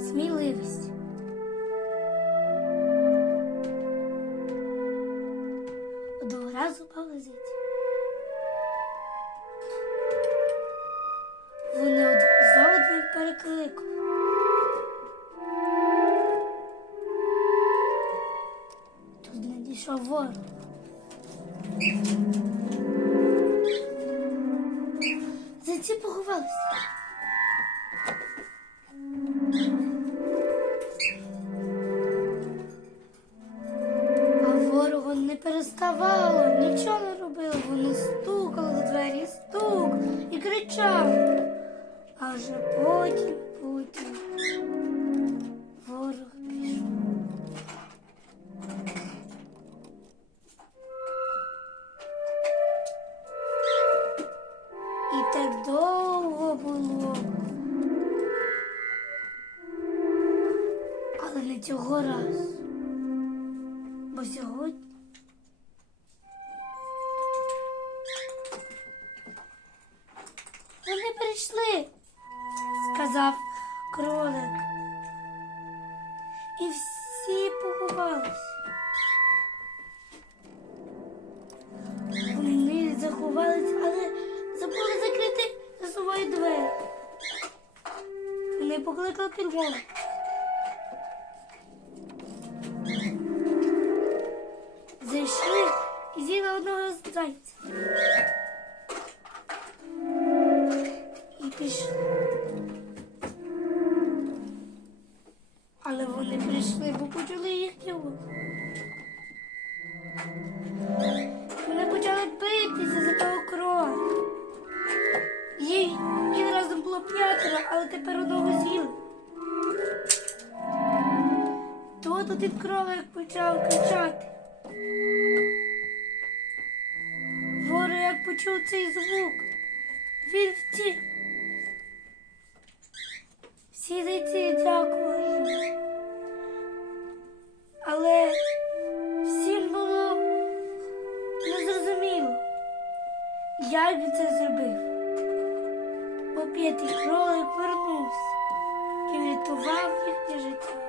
сміливість. Одного разу пали. Вони один за одним перекликали. Тут надійшов ворог. Зайці поховалися. Ворогу нічого не робило. Вони стукали в двері, стук і кричали. А вже потім, потім ворог пішов. І так довго було. Але не цього разу. Вони прийшли, сказав кролик. І всі поховались. Вони заховались, але забули закрити за собою двері. Вони покликали підмогу. Зайшли і з'їли одного зайця. Вони прийшли, бо почули їхній голос. Вони почали битися за того кроля. Їх, їх разом було п'ятеро, але тепер одного з'їли. Тут один кролик почав кричати. Ворог як почув цей звук, він втік. Всі зайці дякували як він це зробив. Поп'ятий кролик вернувся і врятував їхнє життя.